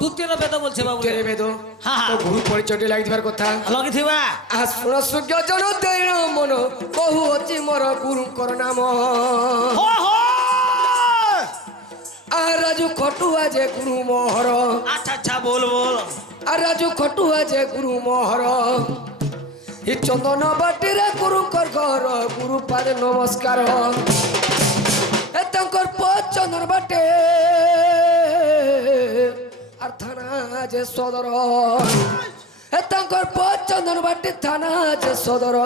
দুতের বেদ বলছে বাবু তেরে বেদ তো গুরু পরিচয়টি লাগিবার কথা লাগিথিবা শুণ সূর্য জন দেন মন বহু অতি মোর গুরুঙ্কর নাম হো হো আর রাজু খটুয়া যে গুরু মোহর আচ্ছা আচ্ছা বল বল আর রাজু খটুয়া যে গুরু মোহর ই চন্দন বাটিরে গুরুঙ্কর ঘর গুরু পাদে নমস্কার এ তাঙ্কর পদ চন্দন বাটে আর থানা যে সদর এ তাঙ্কর পদ চন্দন বাটি থানা যে সদর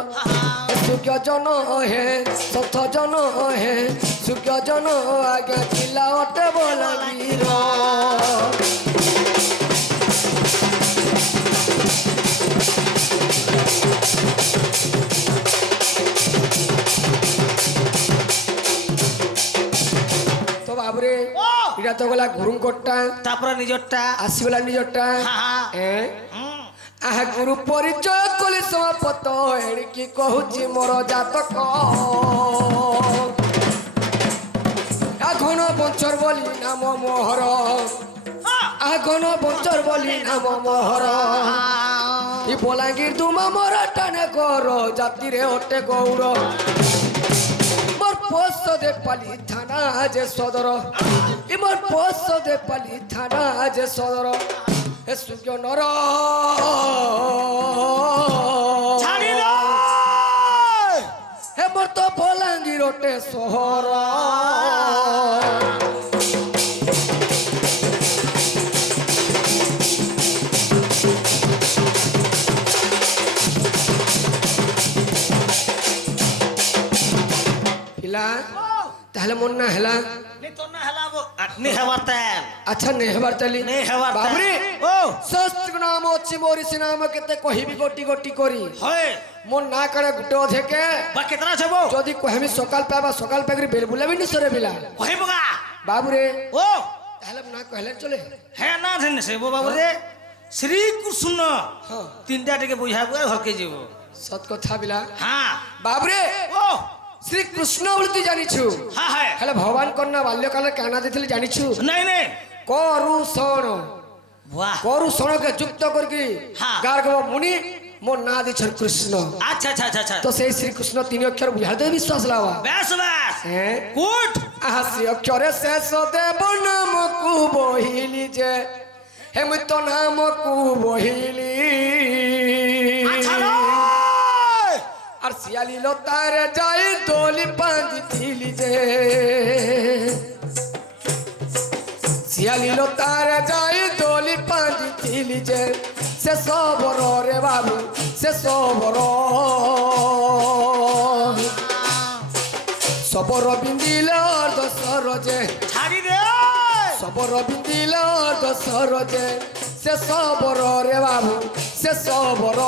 সুখ্য জন হে সথ জন হে সুখ্য জন আগে চিল্লা অটে বলাগির তো বাবুরে এটা তো গলা গুরুঙ্করটা তারপরে নিজরটা আসিগলা নিজরটা হ্যাঁ আহা গুরু পরিচয় কলি সমাপত এড়িকি কহুছি মোর জাতক আঘন বঞ্চর বলি নাম মোহর আঘন বঞ্চর বলি নাম মোহর ই বলাঙ্গীর দুমা মোর টানে কর জাতিরে অটে গৌর মোর পোস্ত দে পালি থানা যে সদর ই মোর পোস্ত দে পালি থানা যে সদর এ সূর্য নর ছাড়ি দে হে মোর তো বলাঙ্গীর অটে শহর পিলা তাহলে মন না হেলা নি তো না হেলাবো নি হেবারতেন আচ্ছা নে হেবার তালি নে হেবারতেন বাবরে ও শাস্ত্র নাম অছি মরিসি নাম কেতে কহিবি গটি গটি করি হয় মন না করে গুটে অধেকে বা কেতনা ছবো যদি কহেমি সকাল পাবা সকাল পাগরি বেল বুলাবি নি সরে বিলা কহিবগা বাবুরে ও তাহলে না কহলে চলে হ্যাঁ না ধেন সে বাবু রে শ্রীকৃষ্ণ হ্যাঁ তিনটা টিকে বুঝাবো আর ঘরকে যাব সত কথা বিলা হ্যাঁ বাবরে ও শ্রী কৃষ্ণ বলে তুই জানিছু হ্যাঁ হ্যাঁ হেলে ভগবান কন্যা বাল্যকালে কানা দিଥିଲେ জানিছু নাই নাই করুষণ বাহ করুষণকে যুক্ত করি হ্যাঁ। গার্গব মুনি মোর না দিছন কৃষ্ণ আচ্ছা আচ্ছা আচ্ছা আচ্ছা তো সেই শ্রীকৃষ্ণ তিন অক্ষর বুঝাতে বিশ্বাস লাবা বেশ বেশ হ্যাঁ গুড আহা শ্রী অক্ষরে শেষ দেব নামকু বহিলি যে হেমিত নামকু বহিলি আচ্ছা নয়। আর শিয়ালি লতার যাই দোলি বাঁধিলি যে শিয়ালি লতার যাই দোলি বাঁধিলি যে সে সবর রে বাবু সে সবর সবর বিন্দিল দশর যে ছাড়ি দে সবর বিন্দিল দশর যে সে সবর রে বাবু সে সবর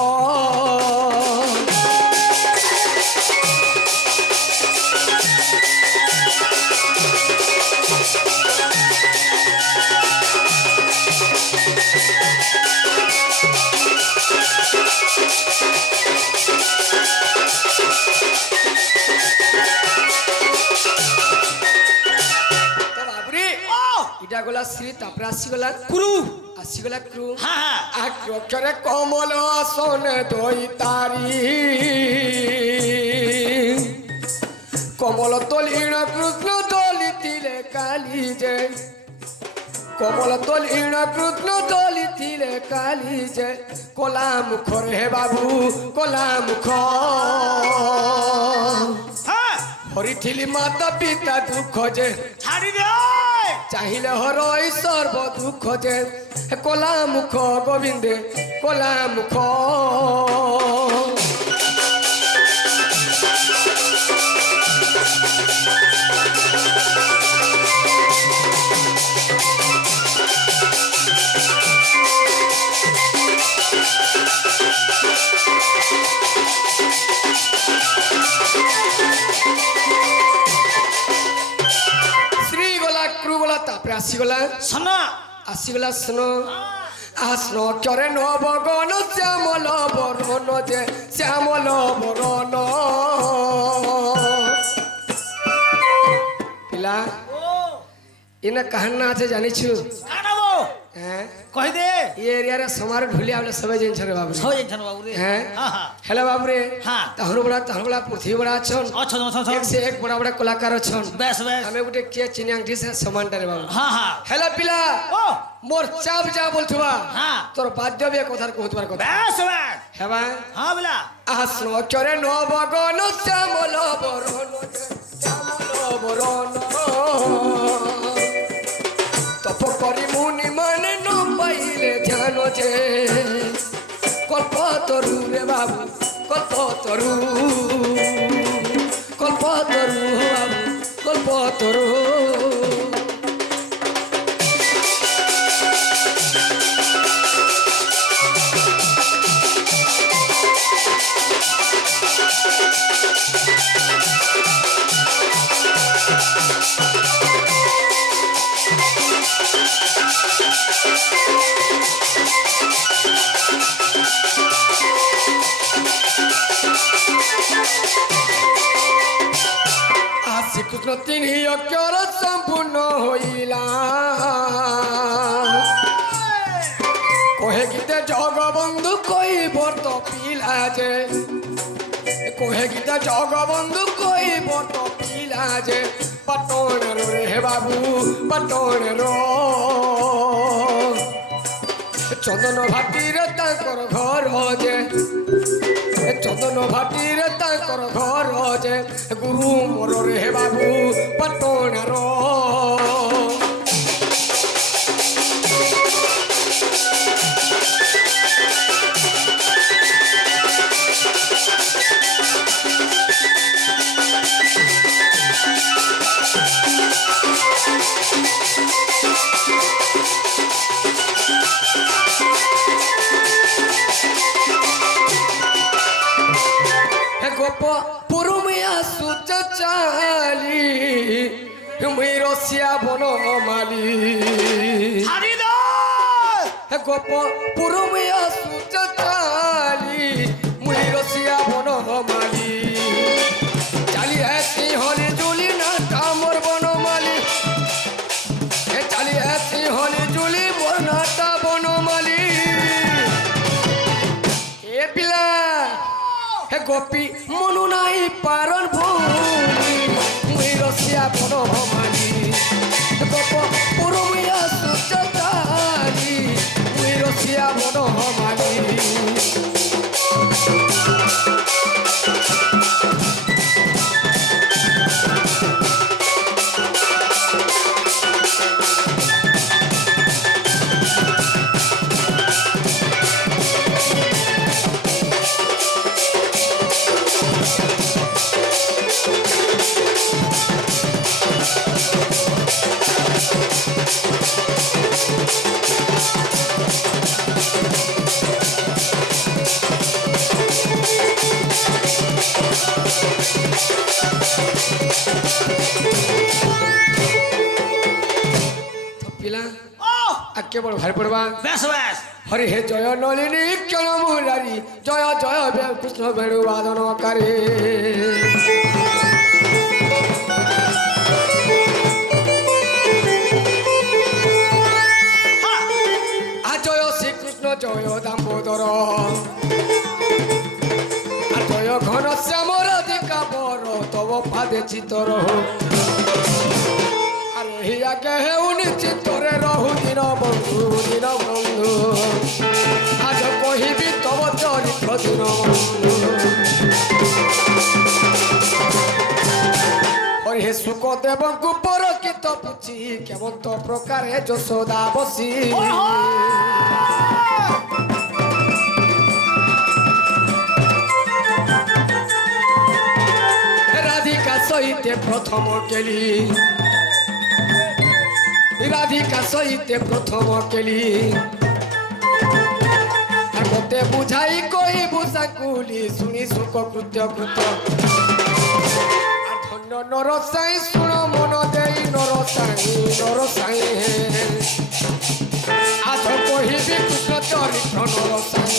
ইটা গলা শ্রী তাপরে আসিগলা কুরু আসিগলা ক্রু হ্যাঁ হ্যাঁ অক্ষরে কমল আসন দই তারি কমল তলিণ কৃষ্ণ দলিতিলে কালি যে কমল তলিণ কৃষ্ণ দলিতিলে কালি যে কলা মুখ রে বাবু কলা মুখ হ্যাঁ হরিথিলি মাতা পিতা দুঃখ যে ছাড়ি দে চাহিলে হরই সর্ব দুঃখ যে কলা মুখ গোবিন্দে কলা মুখ তাপরে আসিগলা শোনা আসিগলা স্ন আসন চরে নব গণ শ্যামল বরণ যে শ্যামল বরণ পিলা এনা কাহান্না আছে জানিছু কাটাবো হ্যাঁ এই এরিয়ারে সমার ঢুলিয়া বলে সবাই জিনিস রে বাবু সবাই জানছেন বাবু রে হ্যাঁ হ্যাঁ হ্যাঁ হ্যালো বাবু রে হ্যাঁ। তাহলে বড়া পৃথিবী বড়া আছন আচ্ছা আচ্ছা এক সে এক বড় বড় কলাকার আছন বেশ বেশ আমি গোটে কিয়ে চিনি আংটি সে সমানটা রে বাবু হ্যাঁ হ্যাঁ হ্যালো পিলা ও মোর চাপ যা বলথুবা হ্যাঁ তোর বাদ্য বিয়ে কথার কহুতবার কথা বেশ বেশ হেবা হ্যাঁ বলা আসন চরে নবগন শ্যামল বরণ শ্যামল বরণ তপ করি মুনি মানে ন পাইলে ধ্যান যে কল্প তরু রে বাবু কল্প তরু কল্প তরু বাবু কল্প তরু শ্রীকৃষ্ণ তিনি অক্ষর সম্পূর্ণ হইলা কহে গীতে জগবন্ধু কই বর্ত পিলা যে কহে গীতে জগবন্ধু কই বর্ত পিলা যে পটনের রে বাবু পটনের চন্দন ভাটিরে তাঙ্কর ঘর যে চন্দন ভাটিরে তাঙ্কর ঘর যে গুরু মোর রে বাবু পটনের গোপ পুরুমিয়া সুচ চালি তুমি রসিয়া বনমালি ছাড়ি দে গোপ পুরুমিয়া সুচ চালি মুই রসিয়া বনমালি চালি আসি হলি জুলি না তামর বনমালি চালি আসি হলি জুলি মোর নাটা বনমালি এ পিলা হে গোপী মনু নাই পারন ভূমি মুই রসিয়া বনমালি গোপ পুরুমিয়া সুচালি মুই রসিয়া বনমালি পিলা ও আকে বড় ভাই পড়বা বেশ বেশ হরি হে জয় নলিনী কেন মুরারি জয় জয় কৃষ্ণ বেণু বাদনকারী আ জয় শ্রীকৃষ্ণ জয় দামোদর আ জয় ঘন শ্যাম রাধিকা বর তব পাদে চিতর আরে হিয়া কে হেউনি চিত্তরে রহু দিন বন্ধু আজ কহিবি তব চরিত্র দিন বন্ধু হরি হে সুখদেবଙ୍କୁ পরকিত পুছি কেমন্ত প্রকারে যশোদা বসি রাধিকা সহিতে প্রথম কেলি রাধিকা সহিতে প্রথম কেলি আর মতে বুঝাই কহিবু সাকুলি শুনি সুখ কৃত্য কৃত আর ধন্য নরসাই শুণ মন দেই নরসাই আজ কহিবি কৃষ্ণ চরিত্র নরসাই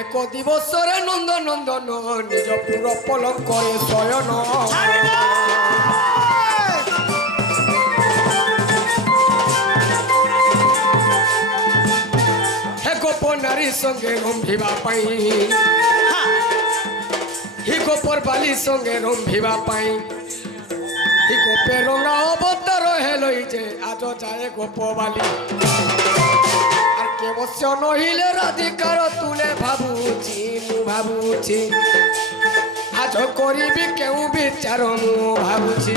এক দিবসরে নন্দ নন্দন নিজ পুর পলক করে শয়ন হে গোপন নারী সঙ্গে রম্ভিবা পাই হি গোপর বালি সঙ্গে রম্ভিবা পাই হি গোপে রঙা অবতার হেলই যে আজ যায় গোপ বালি আর কেবশ্য নহিলে রাধিকার তুলে ভাবুছি মু ভাবুছি আজ করিবি কেউ বিচার মু ভাবুছি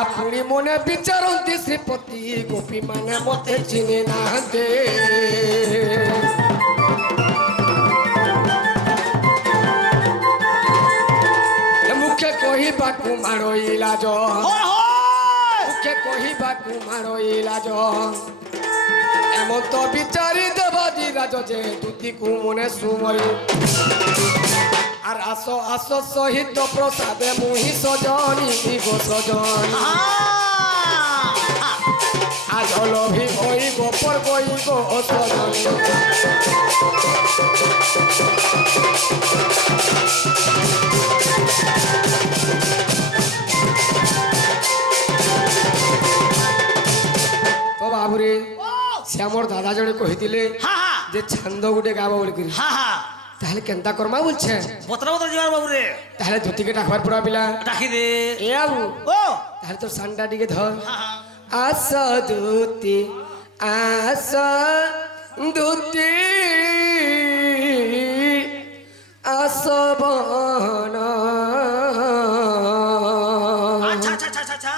আপনি মনে বিচারন্তি শ্রীপতি গোপী মানে মতে চিনি নাহান্তে মুখে কহিবাকু মার ইলাজ মুখে কহিবাকু মার ইলাজ এমত বিচারি দেবাদি রাজ যে দুতিকু মনে সুমরি আর আস আস সহিত প্রসাদে মুহি সজনি গো সজন আজ লভি ওই গোপর গই গো সজন তো বাবুরে সে আমার দাদা জনে কহিলে যে ছান্দ গুটে গাব বলি করি তাহলে কেনতা কর্মা বলছে বতরা বতরা যাবার বাবু রে তাহলে ধুতিকে ডাকবার পড়া পিলা ডাকি দে এ বাবু ও তাহলে তোর সানটা দিকে ধর আস ধুতি আস ধুতি আস বহন আচ্ছা আচ্ছা আচ্ছা আচ্ছা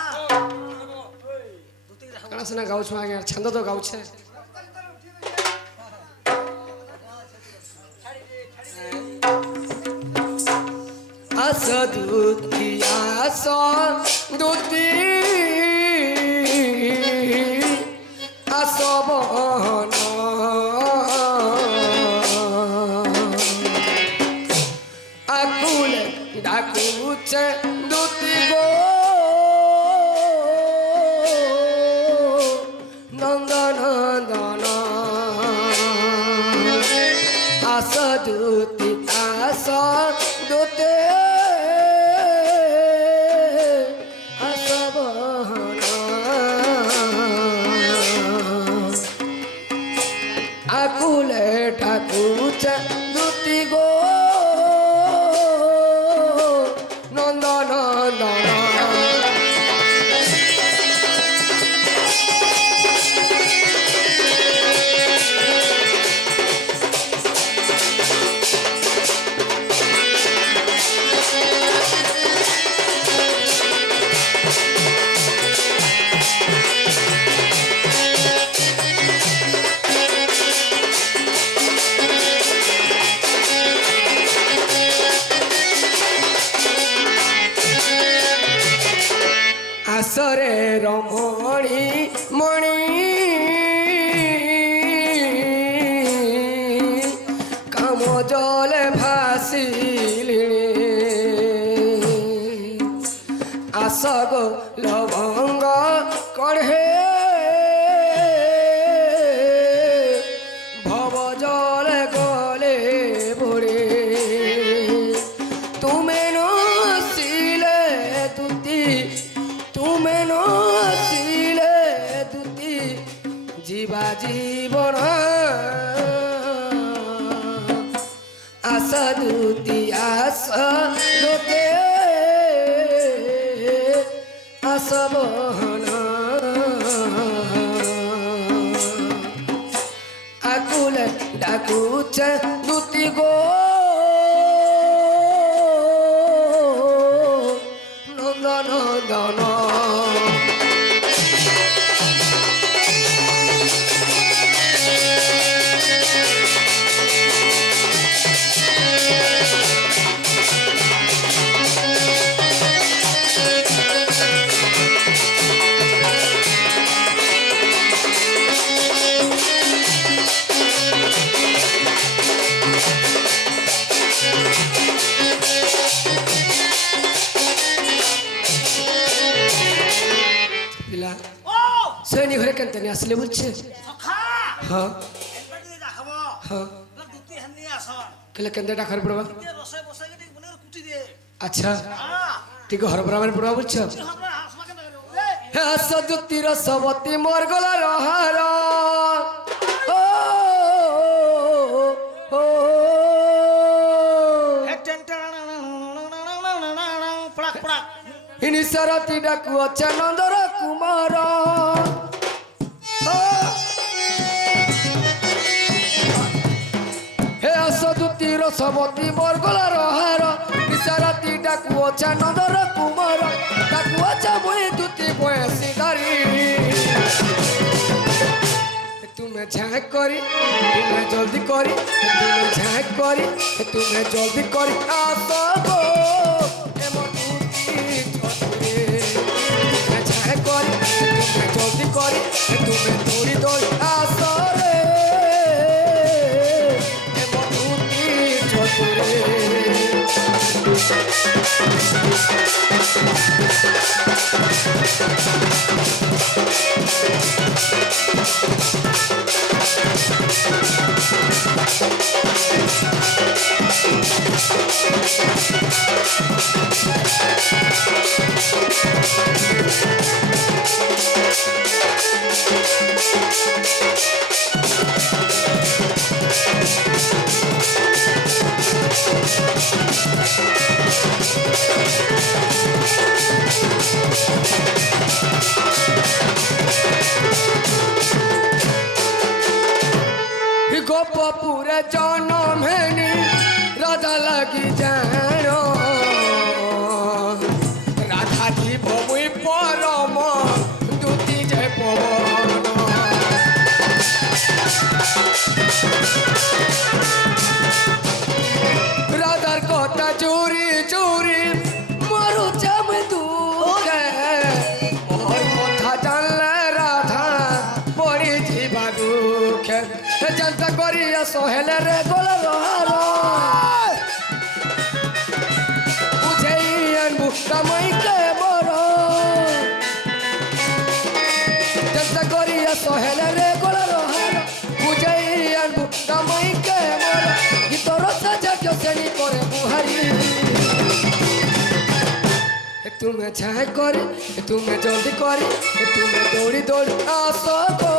কানা শোনা গাউছ আগে ছন্দ তো গাউছে আস ধুতি আস ধুতি আস বহন আকুল ডাকুছে ধুতি গো নন্দন নন্দন আস ধুতি আস ধুতে আস বহন আকুলে ঠাকুছে ধুতি গো নন্দন নন্দন আসরে রমণী মণি কাম জলে ভাসিলিণী আস গো লবঙ্গ কঢ়ে ভব জলে গলে ভরে তুমে নসিলে তুতি তুমে নসিলে তুতি জীবা জীবন আস দুতি আস লোকে আস বহন আকুল ডাকুছে দুতি গো নন্দন নন্দন পিলা সৈনী ঘরে কেন আসলে বলছে সখা হ্যাঁ এনবা দিয়ে রাখব হ্যাঁ না দুটি হানি আস কেলে কেন্দে ডাকার পড়বা দিয়ে রসে বসে গিয়ে মনে কুটি দিয়ে আচ্ছা হ্যাঁ ঠিক হরবরা মানে পড়বা বুঝছো আমরা হাসমাকে না হে সজুতির সবতি মোর গলার হার ও ও হে টেন টেন পড়াক পড়াক ইনি সরতি ডাকু আছে নন্দর কুমার ও হে সজুতির সবতি মোর গলার হার নিসারতি ডাকু আছে নন্দর কুমার ডাকু আছে মই দুতি বয়সী দারি তুমি ঝাঁক করি তুমি জলদি করি তুমি ঝাঁক করি তুমি জলদি করি আস গো এমন দুটি ঝরে তুমি ঝাঁক করি তুমি জলদি করি তুমি দৌড়ি দৌড়ি আস রে এমন দুটি ঝরে গোপপুরে জনম হেনি রাধা লাগি জানো রাধা জীব মুই পরম দুতি যে পবন রাধার কথা চুরি চুরি মরু চাম দুঃখে মোর কথা জানলে রাধা পড়ি ଯିବା দুঃখে জনতা করিয়া সহেলে রে গোলার হার বুঝেই আনবু কামাইকে বড় জনতা করিয়া সহেলে রে গোলার হার বুঝেই আনবু কামাইকে বড় গীতর সাজা কেউ শ্রেণী করে বুহারি তুমি ছায় করি তুমি জলদি করি তুমি দৌড়ি দৌড়ি আস গো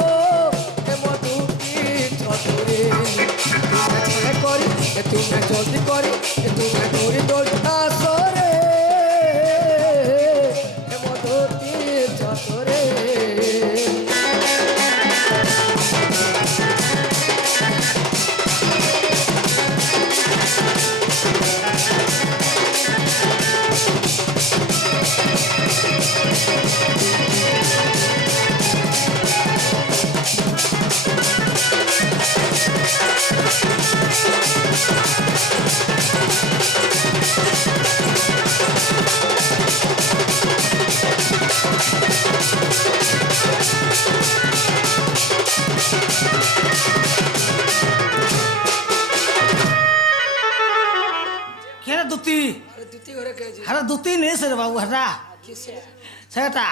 এ মধুকি চতুরে তুমি ছায় করি তুমি জলদি করি তুমি দৌড়ি দৌড়ি আস রে এ মধুকি চতুরে কেন দুটি আরে দুটি ঘরে কেজি আরে দুটি নেই সে বাবু হাটা কিসে সেটা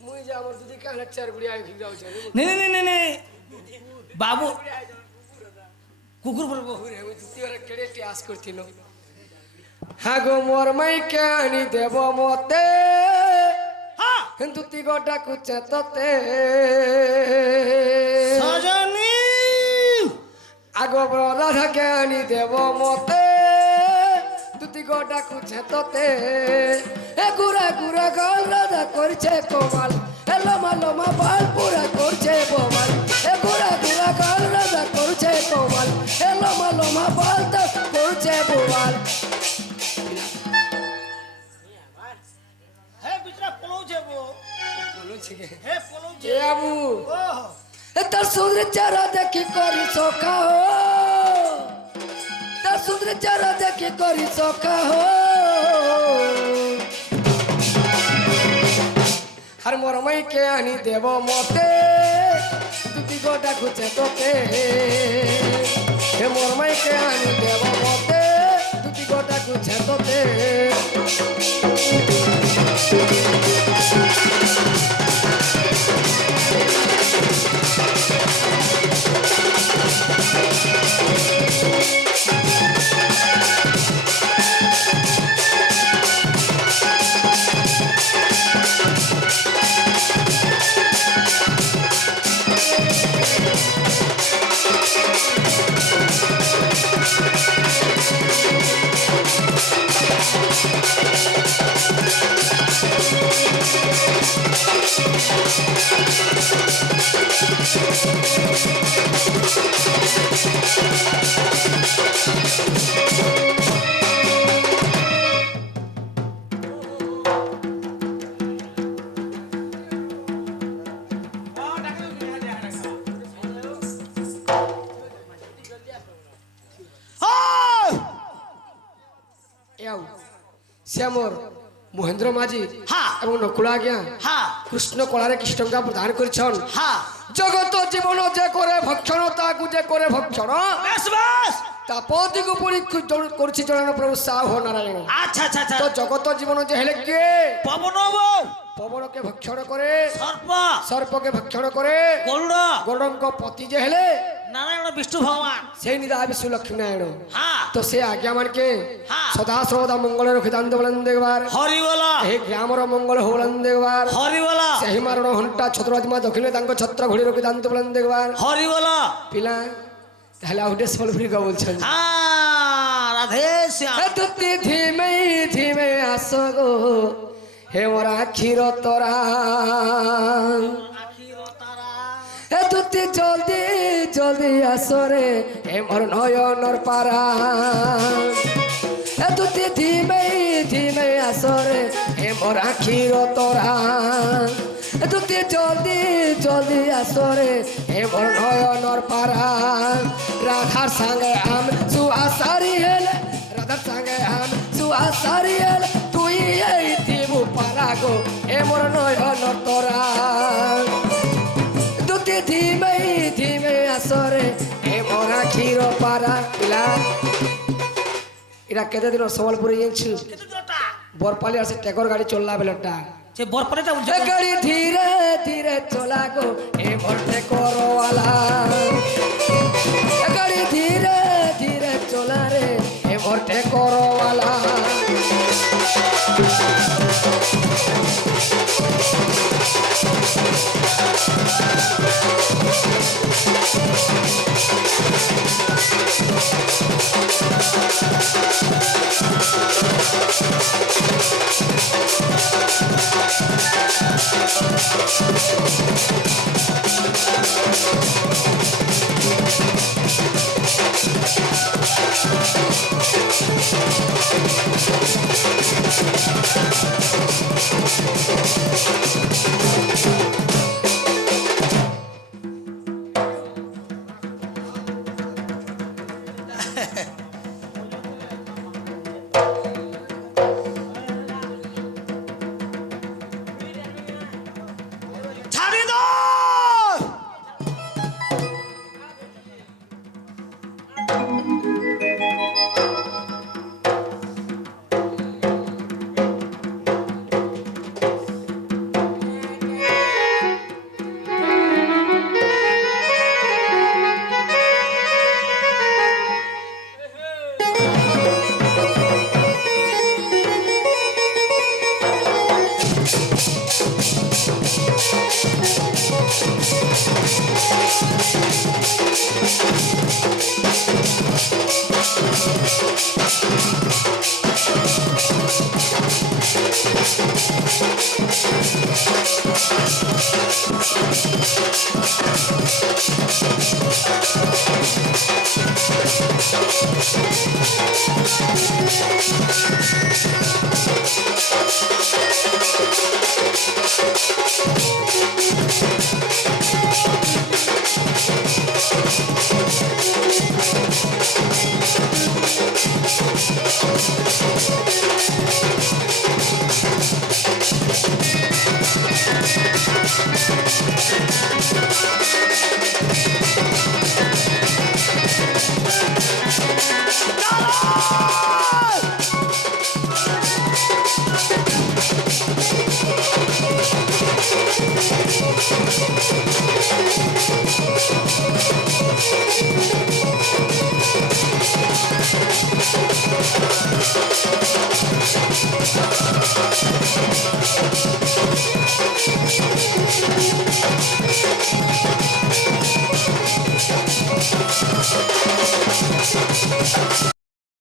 মুই যে আমার দুটি কানে চার গুড়ি আই ভিড় যাচ্ছে নে নে নে নে বাবু কুকুর পড়বো আমি দুটি ঘরে কেড়ে টিয়াস করছিল হ্যাঁ গো মোর মাইকে আনি দেব মতে হ্যাঁ দুটি গোটা কুচে ততে সজনী আগ রাধাকে আনি দেব মতে দুটি গোটা কুচে ততে এ গুড়া গুড়া গাল রাধা করছে কোমাল এ লমা লমা বাল পুরা করছে বোমাল এ গুড়া গুড়া গাল রাধা করছে কোমাল এ লমা লমা বাল তো করছে বোমাল হে বিচরা পলৌ যাবো বলছি কে হে পলৌ এ আবু ওহ এ তার সুন্দর চারা দেখি করি সখা হো তার সুন্দর চারা দেখি করি সখা হো আর মোর মাইকে আনি দেব মতে দুটি গোটা খুঁজে তোকে হে মোর মাইকে আনি দেব মতে দুটি গোটা খুঁজে তোকে ଆଉ ସେ ଆମର মহেন্দ্র মাঝি হ্যাঁ এবং নকুল আজ্ঞা হ্যাঁ কৃষ্ণ কলারে কৃষ্ণ টঙ্কা প্রদান করছন হ্যাঁ জগত জীবন যে করে ভক্ষণ তাকু যে করে ভক্ষণ বেশ বেশ তা পদিকু পুরি করছি জনন প্রভু সাহ নারায়ণ আচ্ছা আচ্ছা আচ্ছা তো জগত জীবন যে হেলে কে পবন পবনকে ভক্ষণ করে সর্প সর্পকে ভক্ষণ করে গরুড় গরুড়ঙ্ক পতি যে হেলে নারায়ণ বিষ্ণু ভগবান সেই নিদা বিষ্ণু লক্ষ্মী নারায়ণ হ্যাঁ তো সে আজ্ঞা মানকে হ্যাঁ সদা সর্বদা মঙ্গল রক্ষিতান্ত বলেন দেখবার হরি বল এই গ্রামর মঙ্গল হবলেন দেখবার হরি বল সেই মারণ ঘণ্টা ছত্ররাজমা দক্ষিণে তাঙ্ক ছত্র ঘড়ি রক্ষিতান্ত বলেন দেখবার হরি বল পিলা তাহলে আউটে সলভরি কা বলছেন হ্যাঁ রাধে শ্যাম তুতি ধীমে ধীমে আস গো হে মোরা ক্ষীর তরা এ তুতি জলদি জলদি আসরে হে মোর নয়নর পারা এ তুতি ধীমে ধীমে আসরে হে মোর আখির তরা এ তুতি জলদি জলদি আসরে হে মোর নয়নর পারা রাধার সঙ্গে আম সুআসারি হেলে রাধার সঙ্গে আম সুআসারি হেলে তুই এই দিবু পারা গো হে মোর নয়নর তরা দুটি ধীমে ধীমে আসরে এ মোরা ক্ষীর পারা পিলা এরা কেতে দিন সম্বলপুরে যাচ্ছি বরপালি আসে টেকর গাড়ি চললা বেলটা সে বরপরেটা উঠে গাড়ি ধীরে ধীরে চলা গো এ মোর টেকরওয়ালা গাড়ি ধীরে ধীরে চলা রে এ মোর টেকরওয়ালা ছাড়ি দাও Thank you.